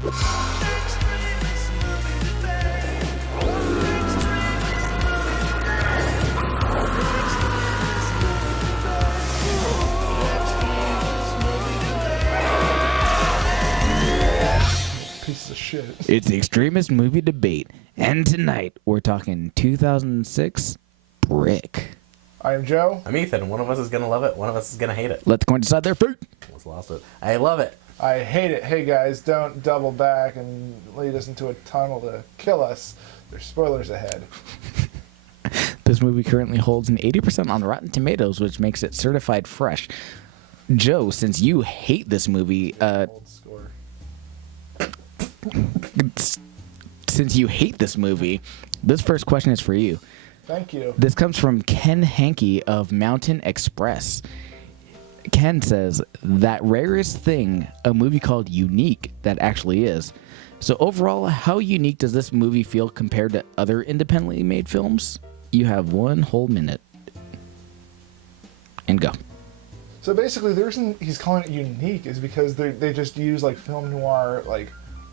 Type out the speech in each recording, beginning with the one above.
Piece of shit. It's the Extremist movie debate, and tonight we're talking 2006 Brick. I am Joe. I'm Ethan. One of us is going to love it. One of us is going to hate it. Let the coin decide their fate. Almost lost it. I love it. I hate it. Hey guys, don't double back and lead us into a tunnel to kill us. There's spoilers ahead. This movie currently holds an 80% on Rotten Tomatoes, which makes it certified fresh. Joe, since you hate this movie, Old score. since you hate this movie, this first question is for you. Thank you. This comes from Ken Hankey of Mountain Express. Ken says, that rarest thing, a movie called Unique, that actually is. So overall, how unique does this movie feel compared to other independently made films? You have 1 whole minute. And go. So basically, the reason he's calling it unique is because they just use like film noir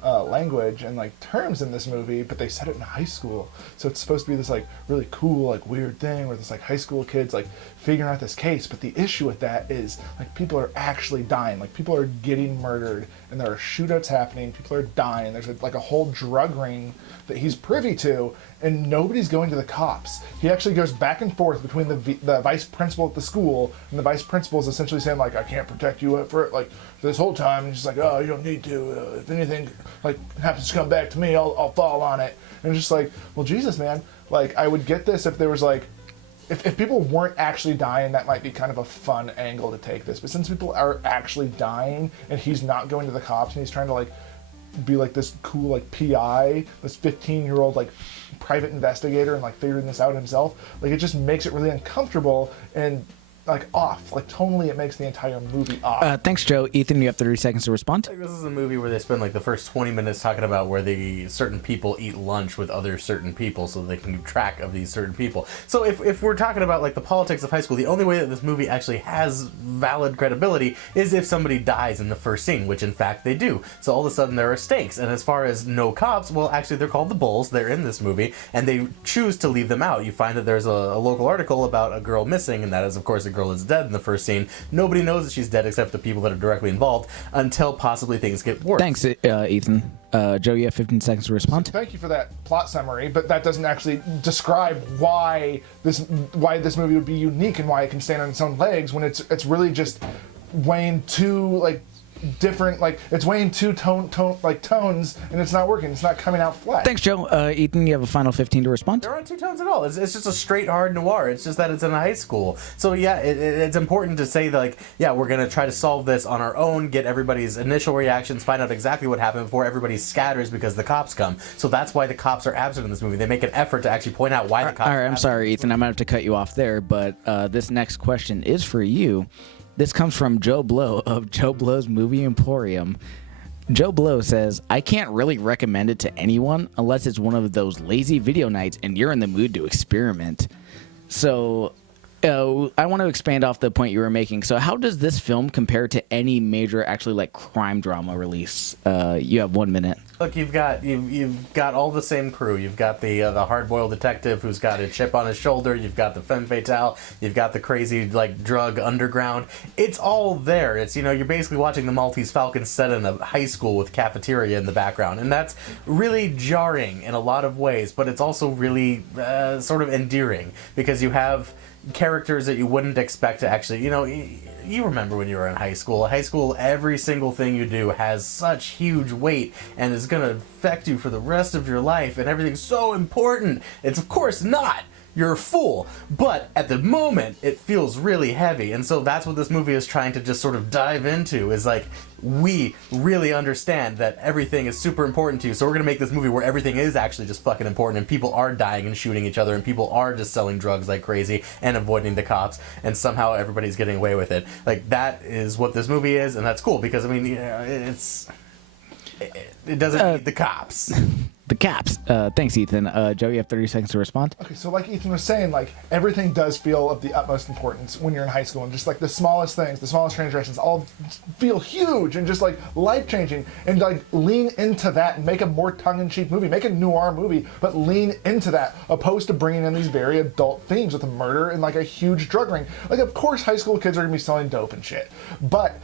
language and like terms in this movie, but they set it in high school, so it's supposed to be this like really cool like weird thing where this like high school kids like figuring out this case. But the issue with that is like people are actually dying, like people are getting murdered, and there are shootouts happening, people are dying, there's like a whole drug ring that he's privy to, and nobody's going to the cops. He actually goes back and forth between the vice principal at the school, and the vice principal is essentially saying like, I can't protect you for this whole time, and he's like, oh, you don't need to, if anything like happens to come back to me, I'll fall on it. And it's just like, well, Jesus, man, like I would get this if there was like, if people weren't actually dying, that might be kind of a fun angle to take this. But since people are actually dying and he's not going to the cops and he's trying to like be like this cool like PI, this 15-year-old like private investigator, and like figuring this out himself, like it just makes it really uncomfortable and like off. Like tonally it makes the entire movie off. Thanks, Joe. Ethan, you have 30 seconds to respond. This is a movie where they spend like the first 20 minutes talking about where certain people eat lunch with other certain people so they can keep track of these certain people. So if we're talking about like the politics of high school, the only way that this movie actually has valid credibility is if somebody dies in the first scene, which in fact they do. So all of a sudden there are stakes. And as far as no cops, well, actually they're called the Bulls. They're in this movie, and they choose to leave them out. You find that there's a local article about a girl missing, and that is of course a girl is dead in the first scene. Nobody knows that she's dead except the people that are directly involved until possibly things get worse. Thanks, Ethan. Joe, you have 15 seconds to respond. Thank you for that plot summary, but that doesn't actually describe why this movie would be unique and why it can stand on its own legs when it's really just weighing two like different, like it's weighing two tones and it's not working. It's not coming out flat. Thanks, Joe. Ethan, you have a final 15 to respond. There aren't two tones at all. It's just a straight hard noir. It's just that it's in a high school. So yeah, it's important to say that, like, yeah, we're gonna try to solve this on our own, get everybody's initial reactions, find out exactly what happened before everybody scatters because the cops come. So that's why the cops are absent in this movie. They make an effort to actually point out why the cops. All right, I'm sorry, Ethan. I might have to cut you off there, but this next question is for you. This comes from Joe Blow of Joe Blow's Movie Emporium. Joe Blow says, I can't really recommend it to anyone unless it's one of those lazy video nights and you're in the mood to experiment. So I want to expand off the point you were making. So how does this film compare to any major actually like crime drama release? You have 1 minute. Look, you've got all the same crew. You've got the hard-boiled detective who's got a chip on his shoulder. You've got the femme fatale. You've got the crazy like drug underground. It's all there. It's, you're basically watching the Maltese Falcon set in a high school with cafeteria in the background, and that's really jarring in a lot of ways. But it's also really sort of endearing because you have characters that you wouldn't expect to actually, you remember when you were in high school. High school, every single thing you do has such huge weight and is going to affect you for the rest of your life, and everything's so important. It's of course not. You're a fool. But at the moment, it feels really heavy. And so that's what this movie is trying to just sort of dive into, is like, we really understand that everything is super important to you. So we're going to make this movie where everything is actually just fucking important, and people are dying and shooting each other, and people are just selling drugs like crazy and avoiding the cops, and somehow everybody's getting away with it. Like, that is what this movie is, and that's cool because, I mean, it doesn't need the cops. The caps. Thanks, Ethan. Joe, you have 30 seconds to respond. Okay, so like Ethan was saying, like everything does feel of the utmost importance when you're in high school, and just like the smallest things, the smallest transgressions, all feel huge and just like life changing. And like lean into that and make a more tongue-in-cheek movie, make a noir movie, but lean into that, opposed to bringing in these very adult themes with a murder and like a huge drug ring. Like, of course, high school kids are gonna be selling dope and shit, but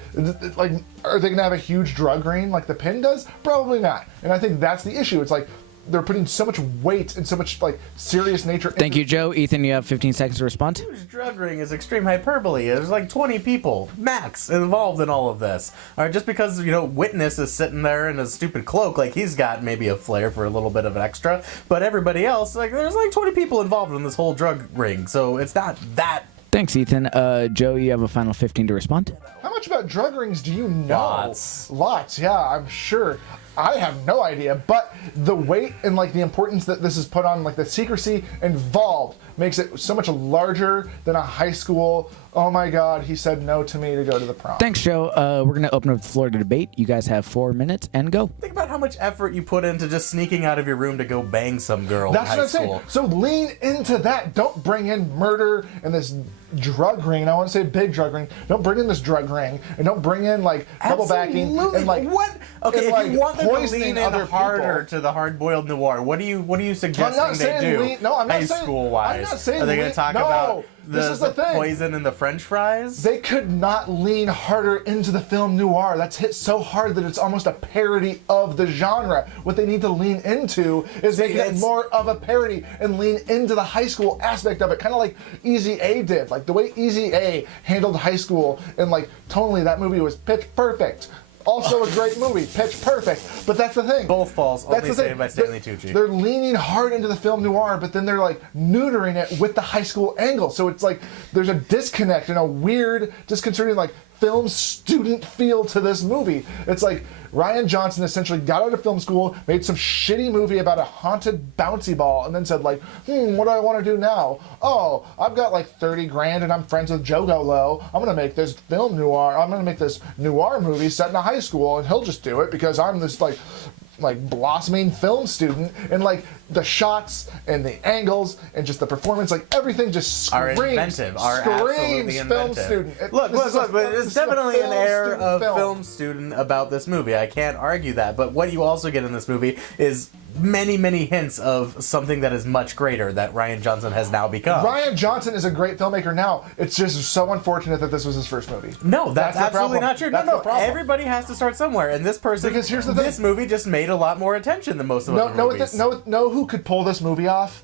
like, are they gonna have a huge drug ring like The Pin does? Probably not. And I think that's the issue. It's like they're putting so much weight and so much like serious nature. Thank you, Joe. Ethan, you have 15 seconds to respond. Huge drug ring is extreme hyperbole. There's like 20 people max involved in all of this. All right, just because Witness is sitting there in a stupid cloak, like he's got maybe a flair for a little bit of an extra, but everybody else, like there's like 20 people involved in this whole drug ring, so it's not that. Thanks, Ethan. Joe, you have a final 15 to respond. How much about drug rings do you know? Lots, yeah, I'm sure. I have no idea, but the weight and like the importance that this is put on, like the secrecy involved, makes it so much larger than a high school. Oh my God, he said no to me to go to the prom. Thanks, Joe. We're going to open up the floor to debate. You guys have 4 minutes and go. Think about how much effort you put into just sneaking out of your room to go bang some girl That's in what high I'm school. saying. So lean into that. Don't bring in murder and this drug ring. And I want to say big drug ring. Don't bring in this drug ring, and don't bring in like double backing and like what? Okay, if like, you want them to poisoning lean in other harder people. to the hard-boiled noir, what are you suggesting they do? No, I'm not high saying, school wise. I'm not saying Are they going to talk about this is the thing. poison in the French fries? They could not lean harder into the film noir. That's hit so hard that it's almost a parody of the genre. What they need to lean into is making it more of a parody and lean into the high school aspect of it, kind of like Easy A did. Like the way Easy A handled high school, and like tonally that movie was pitch perfect. Also a great movie, Pitch Perfect. But that's the thing. Both false, only saved by Stanley Tucci. They're leaning hard into the film noir, but then they're like neutering it with the high school angle. So it's like there's a disconnect and a weird, disconcerting like film student feel to this movie. It's like Ryan Johnson essentially got out of film school, made some shitty movie about a haunted bouncy ball, and then said like, what do I want to do now? Oh, I've got like 30 grand and I'm friends with Joe Golo. I'm going to make this film noir. I'm going to make this noir movie set in a high school, and he'll just do it because I'm this like blossoming film student, and like the shots and the angles and just the performance, like everything just screams, are absolutely film inventive. student. Look, but there's definitely an air of film. film student about this movie. I can't argue that. But what you also get in this movie is many, many hints of something that is much greater that Ryan Johnson has now become. Ryan Johnson is a great filmmaker now. It's just so unfortunate that this was his first movie. No, that's absolutely not true. That's No, the problem. Everybody has to start somewhere, and this person, Because here's the thing. this movie just made a lot more attention than most of the movies. Know who could pull this movie off?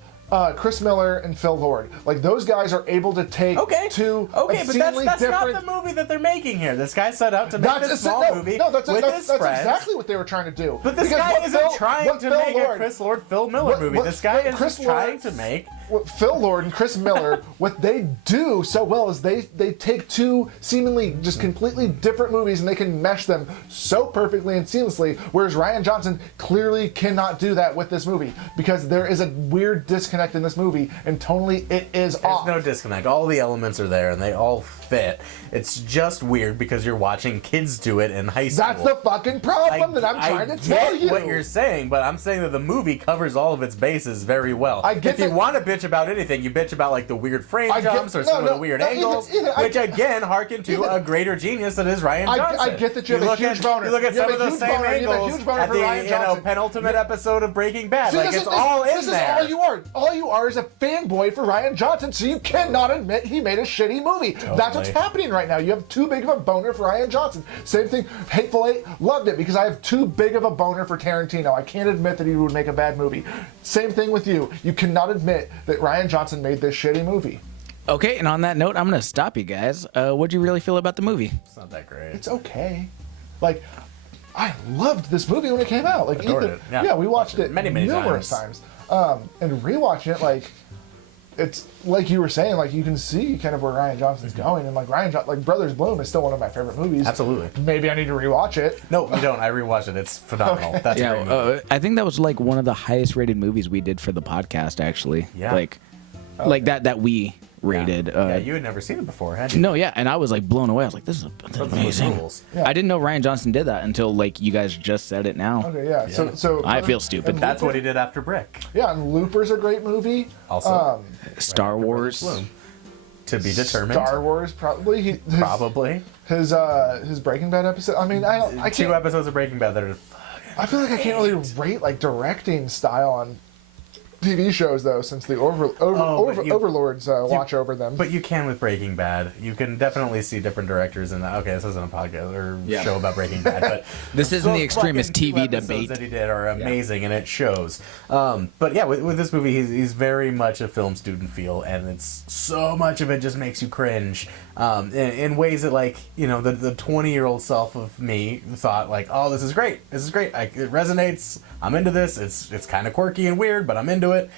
Chris Miller and Phil Lord. Like, those guys are able to take two but that's obscenely not different... the movie that they're making here. This guy set out to make this small movie with his friends. That's exactly what they were trying to do. But this guy isn't trying to make a Chris Lord, Phil Miller movie. This guy is just trying to make... What Phil Lord and Chris Miller, what they do so well is they take two seemingly just completely different movies and they can mesh them so perfectly and seamlessly, whereas Ryan Johnson clearly cannot do that with this movie because there is a weird disconnect in this movie, and tonally it is off. There's no disconnect. All the elements are there and they all fit. It's just weird because you're watching kids do it in high school. That's the fucking problem that I'm trying to tell you. I get what you're saying, but I'm saying that the movie covers all of its bases very well. If you want to bitch about anything, you bitch about like the weird frame jumps or some of the weird angles, which again harken to a greater genius that is Ryan Johnson. I get that you have a huge boner. You look at some of the same angles at the penultimate episode of Breaking Bad. Like it's all in there. This is all you are. All you are is a fanboy for Ryan Johnson, so you cannot admit he made a shitty movie. Totally. That's what's happening right now. You have too big of a boner for Ryan Johnson. Same thing, Hateful Eight, loved it because I have too big of a boner for Tarantino. I can't admit that he would make a bad movie. Same thing with you. You cannot admit that Ryan Johnson made this shitty movie. Okay, and on that note, I'm going to stop you guys. What'd you really feel about the movie? It's not that great. It's okay. Like, I loved this movie when it came out. Like, Adored Ethan, it. Yeah, we watched it many numerous times. And rewatching it, like, it's like you were saying, like you can see kind of where Ryan Johnson's going, and like like Brothers Bloom is still one of my favorite movies. Absolutely. Maybe I need to rewatch it. No, you don't. I rewatched it. It's phenomenal. Okay. That's a great movie. I think that was like one of the highest rated movies we did for the podcast, actually. Yeah. Like that we rated. Yeah, you had never seen it before, had you? No, yeah, and I was like blown away. I was like, "This is amazing." Rules. Yeah. I didn't know Ryan Johnson did that until like you guys just said it now. Okay, yeah. So I feel stupid. and That's what he did after Brick. Yeah, and Looper's a great movie. Also, Star Wars. Bloom. To be determined. Star Wars probably. Probably. His Breaking Bad episode. I mean, I 2 can't. episodes of Breaking Bad that are. I feel like I can't really rate like directing style on TV shows though, since the overlords watch over them. But you can with Breaking Bad. You can definitely see different directors in that. Okay, this isn't a podcast or show about Breaking Bad, but This isn't the those Extremist fucking 2 TV episodes debate. that he did are amazing, and it shows. But yeah, with this movie, he's very much a film student feel, and it's so much of it just makes you cringe in ways that, like, you know, the 20-year-old self of me thought, like, oh, this is great, it resonates, I'm into this, it's kind of quirky and weird, but I'm into it.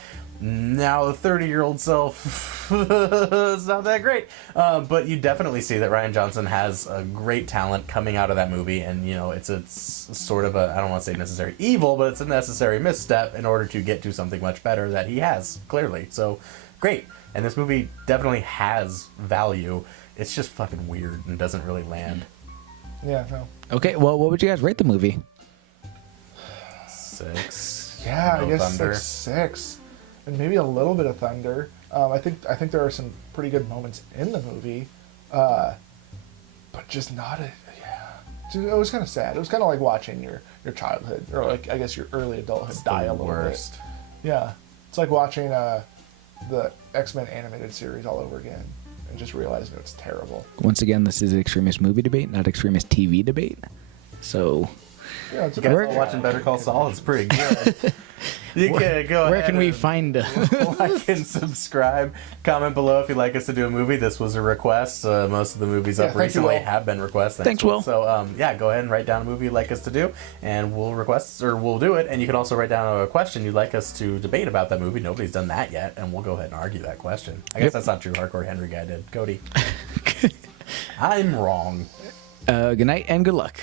Now the 30-year-old self it's not that great, but you definitely see that Ryan Johnson has a great talent coming out of that movie, and you know it's sort of a, I don't want to say necessary evil, but it's a necessary misstep in order to get to something much better that he has clearly. So great, and this movie definitely has value. It's just fucking weird and doesn't really land. Yeah, no. Okay, well, what would you guys rate the movie? 6. Yeah, No I guess Thunder. 6. And maybe a little bit of Thunder. I think there are some pretty good moments in the movie, but just not a. Yeah, it was kind of sad. It was kind of like watching your childhood, or like I guess your early adulthood It's die the a little worst. bit. Yeah, it's like watching the X-Men animated series all over again and just realizing it's terrible. Once again, this is Extremist movie debate, not Extremist TV debate. So, Yeah, it's You guys Where- all watching Better Call Saul? It's pretty good. You can go ahead. where can we and find? like and subscribe. Comment below if you'd like us to do a movie. This was a request. Most of the movies Yeah, up thank you, recently Will. have been requests. Thanks, Will. So yeah, go ahead and write down a movie you'd like us to do, and we'll request or we'll do it. And you can also write down a question you'd like us to debate about that movie. Nobody's done that yet, and we'll go ahead and argue that question. I guess Yep. that's not true. Hardcore Henry guy did. Cody. I'm wrong. Good night and good luck.